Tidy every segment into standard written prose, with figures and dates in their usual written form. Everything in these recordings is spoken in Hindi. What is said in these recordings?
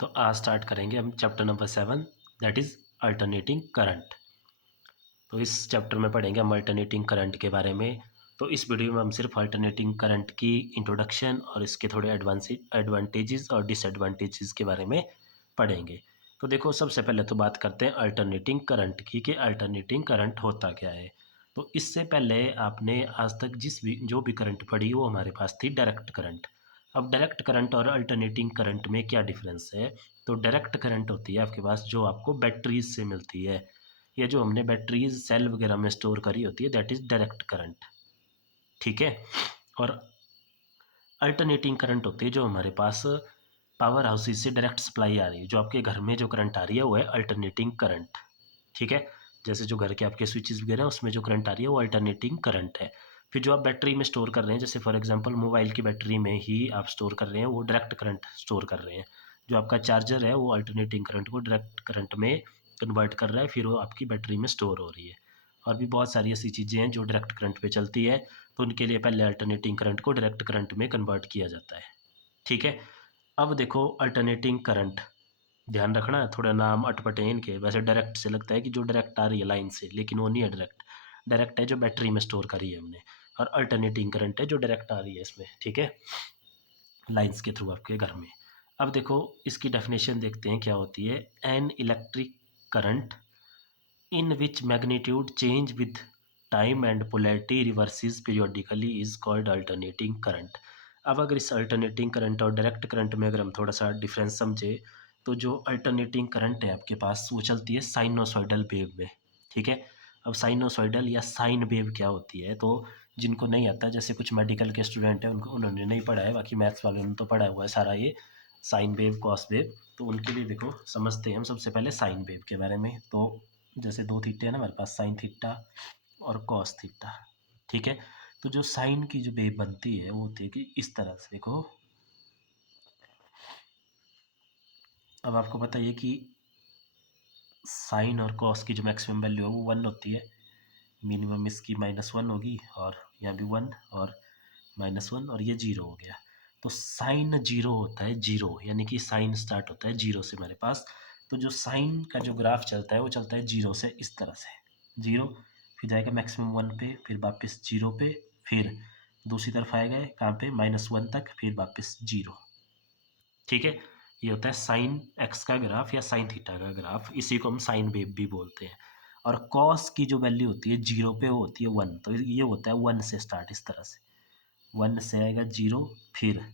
तो आज स्टार्ट करेंगे हम chapter number 7 that is alternating current. तो इस चैप्टर में पढ़ेंगे हम अल्टरनेटिंग करंट के बारे में। तो इस वीडियो में हम सिर्फ अल्टरनेटिंग करंट की इंट्रोडक्शन और इसके थोड़े एडवांटेजेस और डिसएडवांटेजेस के बारे में पढ़ेंगे। तो देखो, सबसे पहले तो बात करते हैं अल्टरनेटिंग करंट की कि अल्टरनेटिंग करंट होता क्या है। तो इससे पहले आपने आज तक जो भी करंट पढ़ी वो हमारे पास थी डायरेक्ट करंट। अब डायरेक्ट करंट और अल्टरनेटिंग करंट में क्या डिफरेंस है? तो डायरेक्ट करंट होती है आपके पास जो आपको बैटरीज से मिलती है, या जो हमने बैटरीज सेल वगैरह में स्टोर करी होती है, दैट इज़ डायरेक्ट करंट। ठीक है। और अल्टरनेटिंग करंट होती है जो हमारे पास पावर हाउसेज से डायरेक्ट सप्लाई आ रही है, जो आपके घर में जो करंट आ रही है वो है अल्टरनेटिंग करंट। ठीक है। जैसे जो घर के आपके स्विचेस वगैरह हैं उसमें जो करंट आ रही है वो अल्टरनेटिंग करंट है। फिर जो आप बैटरी में स्टोर कर रहे हैं, जैसे फॉर एग्जांपल मोबाइल की बैटरी में ही आप स्टोर कर रहे हैं, वो डायरेक्ट करंट स्टोर कर रहे हैं। जो आपका चार्जर है वो अल्टरनेटिंग करंट को डायरेक्ट करंट में कन्वर्ट कर रहा है, फिर वो आपकी बैटरी में स्टोर हो रही है। और भी बहुत सारी ऐसी चीज़ें हैं जो डायरेक्ट करंट पे चलती है, तो उनके लिए पहले अल्टरनेटिंग करंट को डायरेक्ट करंट में कन्वर्ट किया जाता है। ठीक है। अब देखो अल्टरनेटिंग करंट, ध्यान रखना, थोड़ा नाम अटपटे हैं इनके। वैसे डायरेक्ट से लगता है कि जो डायरेक्ट आ रही है लाइन से, लेकिन वो नहीं है डायरेक्ट। डायरेक्ट है जो बैटरी में स्टोर करी है हमने, और अल्टरनेटिंग करंट है जो डायरेक्ट आ रही है इसमें। ठीक है, लाइंस के थ्रू आपके घर में। अब देखो इसकी डेफिनेशन देखते हैं क्या होती है। An electric current in which magnitude change with time and polarity reverses periodically is called alternating current। अब अगर इस अल्टरनेटिंग करंट और डायरेक्ट करंट में अगर हम थोड़ा सा डिफरेंस समझे, तो जो अल्टरनेटिंग करंट है आपके पास वो चलती है साइनोसॉइडल वेव में। ठीक है। अब साइनोसॉइडल या साइन वेव क्या होती है, तो जिनको नहीं आता, जैसे कुछ मेडिकल के स्टूडेंट हैं उनको, उन्होंने नहीं पढ़ा है, बाकी मैथ्स वालों ने तो पढ़ा हुआ है सारा ये साइन वेव कॉस वेव। तो उनके लिए देखो समझते हैं हम सबसे पहले साइन वेव के बारे में। तो जैसे दो थीटे है ना हमारे पास, साइन थीटा और कॉस थीटा। ठीक है। तो जो साइन की जो वेव बनती है वो होती है कि इस तरह से देखो। अब आपको पता है कि साइन और कॉस की जो मैक्सिमम वैल्यू है वो 1 होती है, मिनिमम इसकी -1 होगी, और यहाँ भी 1 और -1, और ये 0 हो गया। तो साइन 0 होता है, 0 यानी कि साइन स्टार्ट होता है 0 से हमारे पास। तो जो साइन का जो ग्राफ चलता है वो चलता है 0 से इस तरह से, 0, फिर जाएगा मैक्सिमम 1 पे, फिर वापस 0 पे, फिर दूसरी तरफ आएगा कहाँ पे, -1 तक, फिर वापस 0। ठीक है। ये होता है साइन एक्स का ग्राफ या साइन थीटा का ग्राफ, इसी को हम साइन वेव भी बोलते हैं। और कॉस की जो वैल्यू होती है 0 पे वो होती है 1। तो ये होता है 1 से स्टार्ट, इस तरह से 1 से आएगा 0, फिर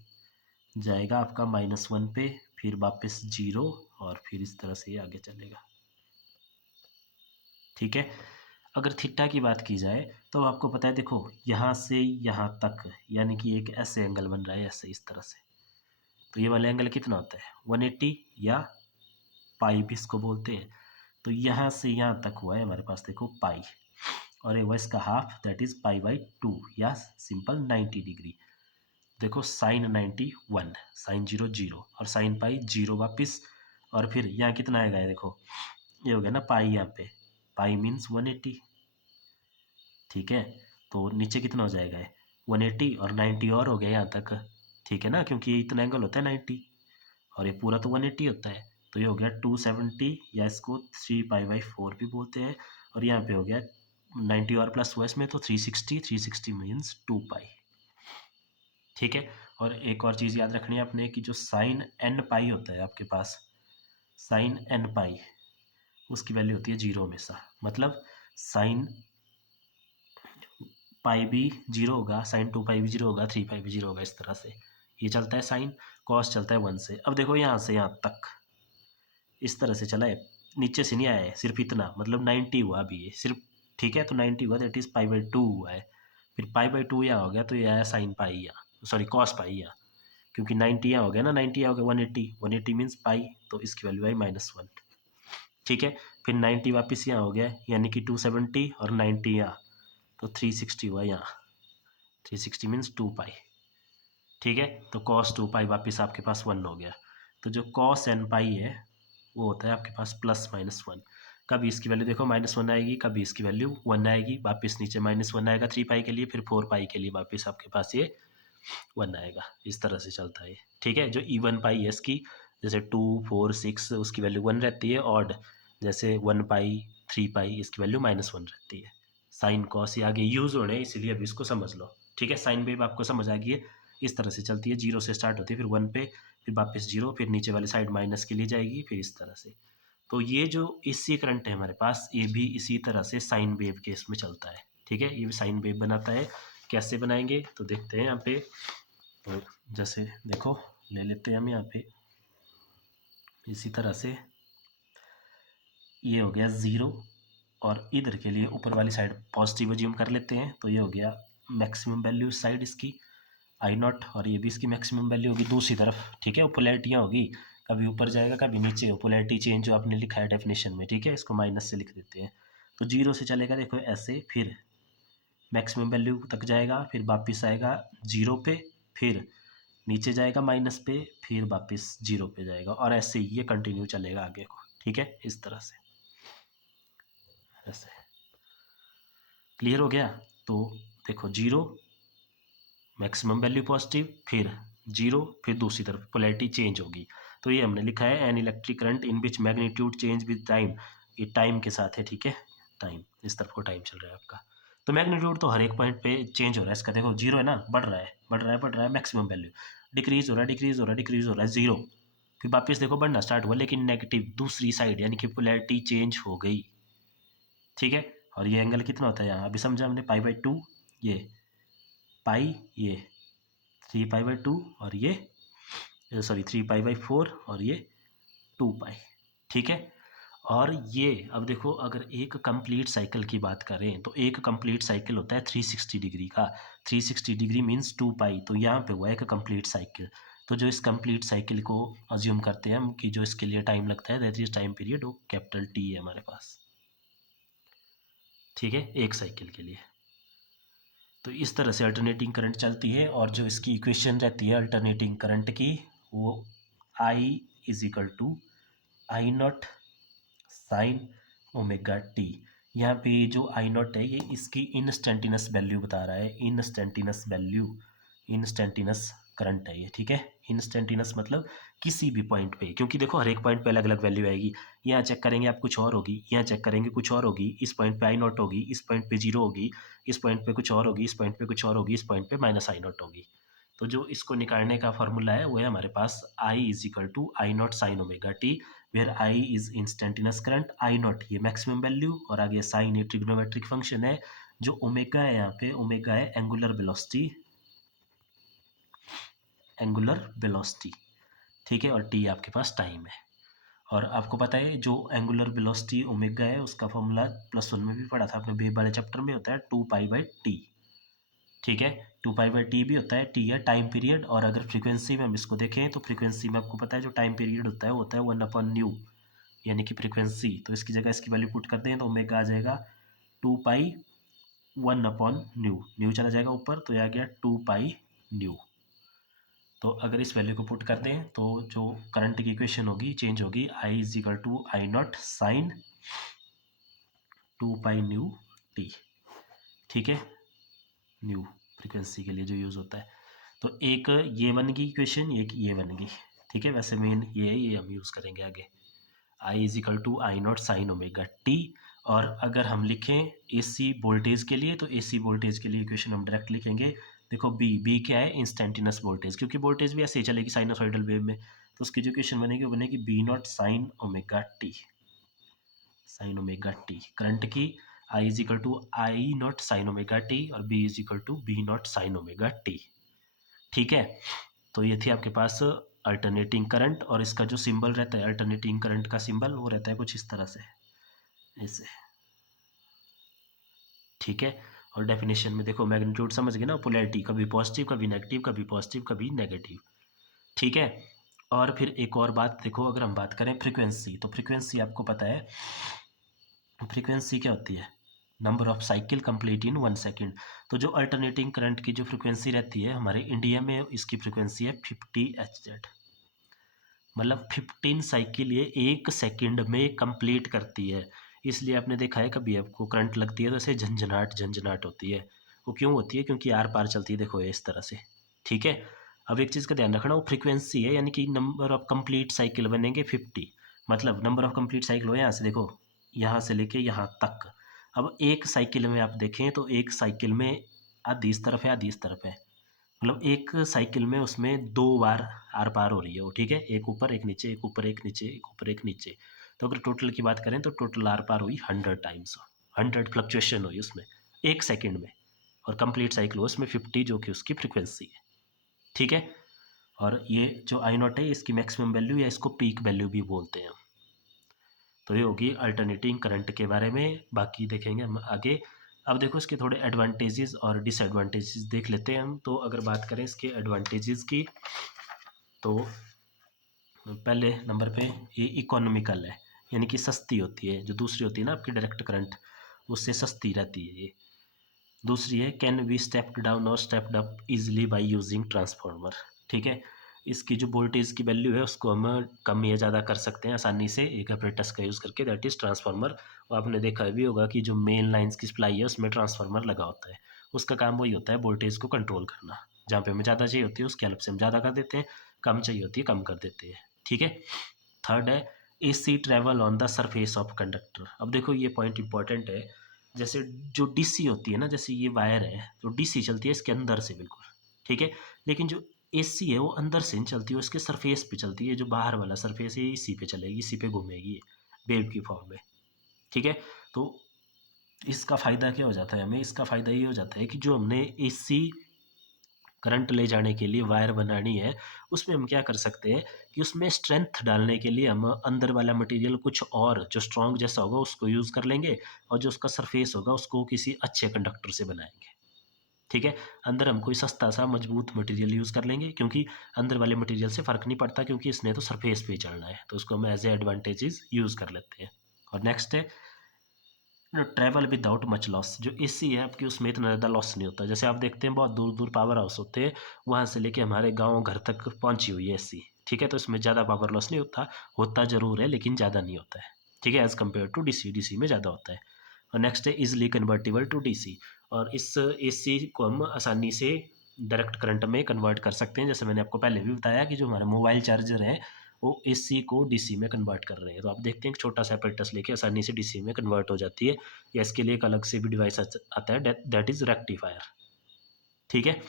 जाएगा आपका -1 पे, फिर वापस 0, और फिर इस तरह से ये आगे चलेगा। ठीक है। अगर थीटा की बात की जाए तो आपको पता है, देखो यहाँ से यहाँ तक, यानी कि एक ऐसे एंगल बन रहा है, ऐसे इस तरह से। तो ये वाला एंगल कितना होता है, 180 या पाई भी इसको बोलते हैं। तो यहाँ से यहाँ तक हुआ है हमारे पास, देखो पाई, और ये हुआ इसका हाफ, दैट इज पाई/2 या सिंपल 90 डिग्री। देखो साइन 90 1, साइन 0 0, और साइन पाई 0 वापिस, और फिर यहाँ कितना आएगा, ये देखो ये हो गया ना पाई, यहाँ पे पाई मीन्स 180। ठीक है। तो नीचे कितना हो जाएगा, 180 और 90 और हो गया यहाँ तक। ठीक है ना, क्योंकि ये इतना एंगल होता है 90, और ये पूरा तो 180 होता है। तो ये हो गया 270, या इसको 3π/4 भी बोलते हैं। और यहाँ पे हो गया 90 और प्लस हुआ इसमें, तो 360, 360 मीन्स 2π। ठीक है। और एक और चीज़ याद रखनी है आपने कि जो साइन एन पाई होता है आपके पास, साइन एन पाई, उसकी वैल्यू होती है 0 हमेशा। मतलब साइन पाई भी 0 होगा, साइन 2π भी 0 होगा, 3π भी 0 होगा, इस तरह से ये चलता है साइन। कॉस चलता है 1 से। अब देखो यहाँ से यहाँ तक इस तरह से चला है, नीचे से नहीं आया है, सिर्फ इतना, मतलब 90 हुआ अभी ये सिर्फ। ठीक है। तो 90 हुआ, दैट इज π/2 हुआ है। फिर π/2 यहाँ हो गया, तो ये आया साइन पाई यहाँ, सॉरी कॉस पाई यहाँ, क्योंकि 90 यहाँ हो गया ना, 90 यहाँ हो गया 180, 180 मीन्स पाई, तो इसकी वैल्यू आई -1। ठीक है। फिर 90 वापस यहाँ हो गया, यानी कि 270 और 90 यहाँ, तो 360 हुआ यहाँ, 360 मीन्स 2π। ठीक है। तो कॉस 2π वापस आपके पास 1 हो गया। तो जो कॉस एन पाई है वो होता है आपके पास +-1। कभी इसकी वैल्यू देखो -1 आएगी, कभी इसकी वैल्यू 1 आएगी, वापस नीचे -1 आएगा 3π के लिए, फिर 4π के लिए वापस आपके पास ये 1 आएगा। इस तरह से चलता है। ठीक है। जो इवन पाई है इसकी जैसे 2 4 6 उसकी वैल्यू 1 रहती है, ऑड जैसे 1 पाई 3 पाई इसकी वैल्यू -1 रहती है। साइन कॉस ये आगे यूज़ होने हैं, इसीलिए अभी इसको समझ लो। ठीक है, साइन वेव आपको समझ आ गई है। इस तरह से चलती है, 0 से स्टार्ट होती है, फिर 1 पे, फिर वापस 0, फिर नीचे वाली साइड माइनस के लिए जाएगी, फिर इस तरह से। तो ये जो एसी करंट है हमारे पास, ये भी इसी तरह से साइन वेव के इसमें चलता है। ठीक है, ये भी साइन वेव बनाता है। कैसे बनाएंगे तो देखते हैं यहाँ पे। तो जैसे देखो ले लेते हैं हम यहाँ पे, इसी तरह से ये हो गया 0, और इधर के लिए ऊपर वाली साइड पॉजिटिव अज्यूम कर लेते हैं, तो ये हो गया मैक्सिमम वैल्यू इस साइड इसकी I0, और ये भी इसकी मैक्सिमम वैल्यू होगी दूसरी तरफ। ठीक है, पोलैरिटियाँ होगी, कभी ऊपर जाएगा कभी नीचे, पोलैरिटी चेंज जो आपने लिखा है डेफिनेशन में। ठीक है, इसको माइनस से लिख देते हैं। तो 0 से चलेगा देखो ऐसे, फिर मैक्सिमम वैल्यू तक जाएगा, फिर वापस आएगा 0 पे, फिर नीचे जाएगा माइनस पे, फिर वापस 0 पे जाएगा, और ऐसे ही ये कंटिन्यू चलेगा आगे को। ठीक है, इस तरह से ऐसे। क्लियर हो गया? तो देखो 0 मैक्सिमम वैल्यू पॉजिटिव, फिर 0, फिर दूसरी तरफ पोलैरिटी चेंज होगी। तो ये हमने लिखा है an electric current in which magnitude change with time, ये टाइम के साथ है। ठीक है, टाइम, इस तरफ को टाइम चल रहा है आपका। तो मैग्नीट्यूड तो हर एक पॉइंट पे चेंज हो रहा है इसका। देखो 0 है ना, बढ़ रहा है बढ़ रहा है बढ़ रहा है, मैक्सिमम वैल्यू डिक्रीज हो रहा है डिक्रीज हो रहा है डिक्रीज हो रहा है 0, फिर वापस देखो बढ़ना स्टार्ट हुआ, लेकिन नेगेटिव दूसरी साइड, यानी कि पोलैरिटी चेंज हो गई। ठीक है, और ये एंगल कितना होता है यहाँ, अभी समझा हमने, π/2, ये पाई, ये 3π/2, और ये सॉरी 3π/4, और ये 2π। ठीक है, और ये अब देखो, अगर एक कंप्लीट साइकिल की बात करें तो एक कंप्लीट साइकिल होता है 360 डिग्री का। 360 डिग्री मीन्स 2π, तो यहाँ पे हुआ एक कंप्लीट साइकिल। तो जो इस कंप्लीट साइकिल को अज्यूम करते हैं हम कि जो इसके लिए टाइम लगता है, दैट इज टाइम पीरियड, वो कैपिटल T है हमारे पास। ठीक है, एक साइकिल के लिए। तो इस तरह से अल्टरनेटिंग करंट चलती है, और जो इसकी इक्वेशन रहती है अल्टरनेटिंग करंट की, वो I = I0 sign omega T. यहाँ पे जो I0 है, ये इसकी इंस्टेंटिनस वैल्यू बता रहा है, इंस्टेंटिनस वैल्यू, इंस्टेंटिनस करंट है ये। ठीक है, इंस्टेंटिनस मतलब किसी भी पॉइंट पे, क्योंकि देखो हर एक पॉइंट पे अलग अलग वैल्यू आएगी। यहाँ चेक करेंगे आप कुछ और होगी, यहाँ चेक करेंगे कुछ और होगी, इस पॉइंट पे I0 होगी, इस पॉइंट पे 0 होगी, इस पॉइंट पे कुछ और होगी, इस पॉइंट पे कुछ और होगी, इस पॉइंट पे -I0 होगी। तो जो इसको निकालने का फॉर्मूला है वो है हमारे पास I = I0 sin omega t, where I is instantaneous current, I0 ये मैक्सिमम वैल्यू, और आगे साइन ये ट्रिग्नोमेट्रिक फंक्शन है। जो ओमेगा है यहाँ पे, ओमेगा है एंगुलर वेलोसिटी, एंगुलर वेलोसिटी। ठीक है, और टी आपके पास टाइम है। और आपको पता है जो एंगुलर वेलोसिटी ओमेगा है, उसका फॉर्मूला +1 में भी पढ़ा था आपने, वेव वाले चैप्टर में होता है 2π/t। ठीक है, 2π/t भी होता है, टी है टाइम पीरियड। और अगर फ्रीक्वेंसी में हम इसको देखें तो फ्रीक्वेंसी में आपको पता है जो टाइम पीरियड होता है वो होता है 1/ν, यानी कि फ्रीक्वेंसी। तो इसकी जगह इसकी वैल्यू पुट करते हैं तो ओमेगा आ जाएगा 2π 1/ν, न्यू चला जाएगा ऊपर, तो यह आ गया 2π/ν। तो अगर इस वैल्यू को पुट करते हैं तो जो करंट की इक्वेशन होगी चेंज होगी, I = I0 साइन 2π/ν। ठीक है, न्यू फ्रीक्वेंसी के लिए जो यूज़ होता है। तो एक ये बन गई इक्वेशन, एक ये बन गई। ठीक है, वैसे मेन ये है, ये हम यूज़ करेंगे आगे, I = I0 sin omega T. और अगर हम लिखें AC वोल्टेज के लिए, तो AC वोल्टेज के लिए इक्वेशन हम डायरेक्ट लिखेंगे। देखो B क्या है, इंस्टेंटिनस वोल्टेज, क्योंकि वोल्टेज भी ऐसे ही चलेगी साइनोसॉइडल वेव में। तो उसकी जो इक्वेशन बनेगी वो बनेगी B0 sin omega T, sign omega T current की। I = I0 sin omega T, और B = B0 sin omega T. ठीक है, तो ये थी आपके पास अल्टरनेटिंग करंट, और इसका जो सिंबल रहता है अल्टरनेटिंग करंट का सिंबल, वो रहता है कुछ इस तरह से, ऐसे। ठीक है, और डेफिनेशन में देखो मैग्नीट्यूड समझ गए ना, पोलैरिटी कभी पॉजिटिव कभी नेगेटिव, कभी पॉजिटिव कभी नेगेटिव। ठीक है, और फिर एक और बात देखो, अगर हम बात करें फ्रीक्वेंसी, तो फ्रीक्वेंसी आपको पता है, फ्रीक्वेंसी क्या होती है, number of cycle complete in 1 second. तो जो अल्टरनेटिंग करंट की जो फ्रीक्वेंसी रहती है हमारे इंडिया में, इसकी फ्रीक्वेंसी है 50 Hz, मतलब 15 साइकिल ये 1 सेकंड में कंप्लीट करती है। इसलिए आपने देखा है कभी आपको करंट लगती है तो ऐसे झंझनाहट झंझनाहट होती है। वो क्यों होती है, क्योंकि आर पार चलती है, देखो ये इस तरह से। ठीक है, अब एक चीज़ का ध्यान रखना, वो फ्रीक्वेंसी है, यानी कि नंबर ऑफ कंप्लीट साइकिल बनेंगे 50, मतलब नंबर ऑफ कंप्लीट साइकिल हो यहाँ से देखो, यहाँ से लेके यहाँ तक। अब एक साइकिल में आप देखें तो एक साइकिल में आधी इस तरफ है आधी इस तरफ है, मतलब एक साइकिल में उसमें 2 बार आर पार हो रही है वो, ठीक है, एक ऊपर एक नीचे, एक ऊपर एक नीचे, एक ऊपर एक नीचे। तो अगर टोटल की बात करें तो टोटल आर पार हुई 100 टाइम्स, 100 फ्लक्चुएशन हुई उसमें एक सेकेंड में, और कंप्लीट साइकिल हुआ उसमें 50 जो कि उसकी फ्रिक्वेंसी है, ठीक है। और ये जो आई नॉट है इसकी मैक्सिमम वैल्यू या इसको पीक वैल्यू भी बोलते हैं। तो ये होगी अल्टरनेटिंग करंट के बारे में, बाकी देखेंगे हम आगे। अब देखो इसके थोड़े एडवांटेजेस और डिसएडवांटेजेस देख लेते हैं हम। तो अगर बात करें इसके एडवांटेजेस की, तो पहले नंबर पे ये इकोनॉमिकल है, यानी कि सस्ती होती है, जो दूसरी होती है ना आपकी डायरेक्ट करंट, उससे सस्ती रहती है ये। दूसरी है कैन बी स्टेप्ड डाउन और stepped up easily by using transformer, ठीक है। इसकी जो वोल्टेज की वैल्यू है उसको हम कम या ज़्यादा कर सकते हैं आसानी से एक अपरेटस का यूज़ करके, दैट इज़ ट्रांसफार्मर। और आपने देखा भी होगा कि जो मेन लाइंस की सप्लाई है उसमें ट्रांसफार्मर लगा होता है, उसका काम वही होता है वोल्टेज को कंट्रोल करना। जहाँ पे हमें ज़्यादा चाहिए होती है उसकी हेल्प से हम ज़्यादा कर देते हैं, कम चाहिए होती है कम कर देते हैं, ठीक है। थर्ड है AC travel on the surface of conductor. अब देखो ये पॉइंट इंपॉर्टेंट है, जैसे जो DC होती है ना, जैसे ये वायर है तो DC चलती है इसके अंदर से बिल्कुल, ठीक है। लेकिन जो AC है वो अंदर से नहीं चलती, वो इसके सरफेस पे चलती है, जो बाहर वाला सरफेस है इसी पे चलेगी, इसी पे घूमेगी वेव की फॉर्म में, ठीक है। तो इसका फ़ायदा क्या हो जाता है हमें, इसका फ़ायदा ये हो जाता है कि जो हमने AC करंट ले जाने के लिए वायर बनानी है, उसमें हम क्या कर सकते हैं कि उसमें स्ट्रेंथ डालने के लिए हम अंदर वाला मटेरियल कुछ और जो स्ट्रॉन्ग जैसा होगा उसको यूज़ कर लेंगे, और जो उसका सरफेस होगा उसको किसी अच्छे कंडक्टर से बनाएंगे, ठीक है। अंदर हम कोई सस्ता सा मजबूत मटेरियल यूज़ कर लेंगे, क्योंकि अंदर वाले मटेरियल से फ़र्क नहीं पड़ता, क्योंकि इसने तो सरफेस पे ही चलना है, तो उसको हम एज ए एडवांटेजेस यूज़ कर लेते हैं। और नेक्स्ट है ट्रैवल विदाउट मच लॉस। जो AC है आपकी उसमें इतना ज़्यादा लॉस नहीं होता, जैसे आप देखते हैं बहुत दूर दूर पावर हाउस होते हैं, वहाँ से लेके हमारे गांव घर तक पहुँची हुई है AC, ठीक है। तो इसमें ज़्यादा पावर लॉस नहीं होता, होता ज़रूर है लेकिन ज़्यादा नहीं होता है, ठीक है, एज़ कम्पेयर टू DC में ज़्यादा होता है। और नेक्स्ट है इजली कन्वर्टेबल टू DC। और इस AC को हम आसानी से डायरेक्ट करंट में कन्वर्ट कर सकते हैं, जैसे मैंने आपको पहले भी बताया कि जो हमारा मोबाइल चार्जर है वो AC को DC में कन्वर्ट कर रहे हैं। तो आप देखते हैं एक छोटा सा एपरेटस लेके आसानी से DC में कन्वर्ट हो जाती है, या इसके लिए एक अलग से भी डिवाइस आता है, दैट इज़ रेक्टिफायर, ठीक है।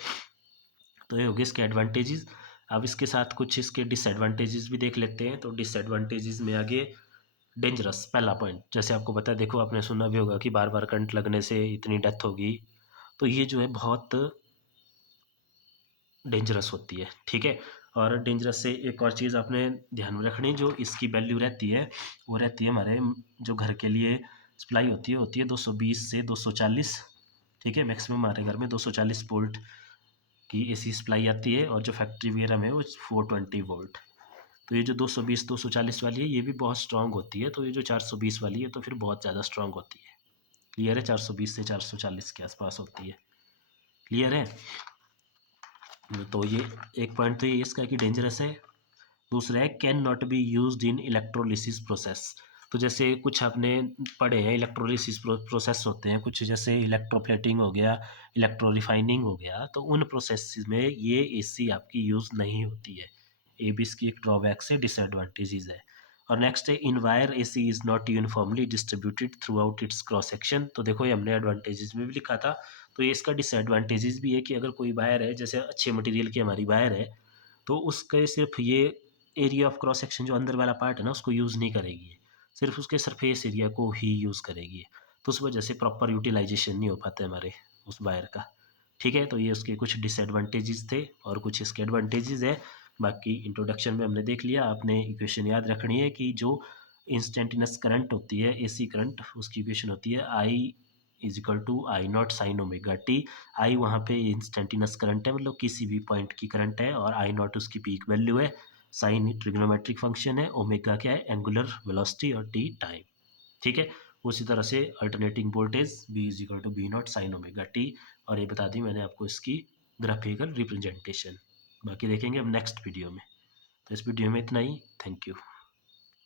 तो ये हो गए इसके एडवांटेजेस। अब इसके साथ कुछ इसके डिसएडवांटेजेस भी देख लेते हैं। तो डिसएडवांटेजेस में आगे डेंजरस, पहला पॉइंट, जैसे आपको पता है, देखो आपने सुना भी होगा कि बार बार करंट लगने से इतनी डेथ होगी, तो ये जो है बहुत डेंजरस होती है, ठीक है। और डेंजरस से एक और चीज़ आपने ध्यान में रखनी, जो इसकी वैल्यू रहती है वो रहती है हमारे जो घर के लिए सप्लाई होती है 220 से 240, ठीक है। मैक्सिमम हमारे घर में 240 वोल्ट की AC सप्लाई आती है, और जो फैक्ट्री वगैरह में वो 420 वोल्ट। तो ये जो 220 240 वाली है ये भी बहुत स्ट्रांग होती है, तो ये जो 420 वाली है तो फिर बहुत ज़्यादा स्ट्रांग होती है, क्लियर है। 420 से 440 के आसपास होती है, क्लियर है। तो ये एक पॉइंट तो ये इसका कि डेंजरस है। दूसरा है can not be used in electrolysis process. तो जैसे कुछ आपने पढ़े हैं इलेक्ट्रोलिसिस प्रोसेस होते हैं कुछ, जैसे इलेक्ट्रोप्लेटिंग हो गया, इलेक्ट्रो रिफाइनिंग हो गया, तो उन प्रोसेस में ये AC आपकी यूज़ नहीं होती है। ये भी इसकी एक ड्रॉबैक से डिसएडवांटेजेस है। और नेक्स्ट है in wire AC is not uniformly distributed throughout its cross section. तो देखो ये हमने एडवांटेजेस में भी लिखा था, तो ये इसका डिसएडवांटेजेस भी है कि अगर कोई वायर है, जैसे अच्छे मटेरियल की हमारी वायर है, तो उसके सिर्फ ये एरिया ऑफ क्रॉस सेक्शन जो अंदर वाला पार्ट है ना उसको यूज़ नहीं करेगी, सिर्फ उसके सरफेस एरिया को ही यूज़ करेगी, तो उस वजह से प्रॉपर यूटिलाइजेशन नहीं हो पाता है हमारे उस वायर का, ठीक है। तो ये उसके कुछ डिसएडवांटेजेस थे और कुछ इसके एडवांटेजेस है। बाकी इंट्रोडक्शन में हमने देख लिया, आपने इक्वेशन याद रखनी है कि जो इंस्टेंटेनियस करंट होती है AC करंट, उसकी इक्वेशन होती है I is equal to I naught sine omega t. I वहाँ पे इंस्टेंटेनियस करंट है, मतलब किसी भी पॉइंट की करंट है, और आई नॉट उसकी पीक वैल्यू है, साइन ट्रिग्नोमेट्रिक फंक्शन है, ओमेगा क्या है एंगुलर वेलोसिटी, और टी टाइम, ठीक है। उसी तरह से alternating voltage V is equal to B naught sine omega T, और ये बता दी मैंने आपको इसकी ग्राफिकल रिप्रेजेंटेशन। बाकी देखेंगे हम नेक्स्ट वीडियो में। तो इस वीडियो में इतना ही, थैंक यू।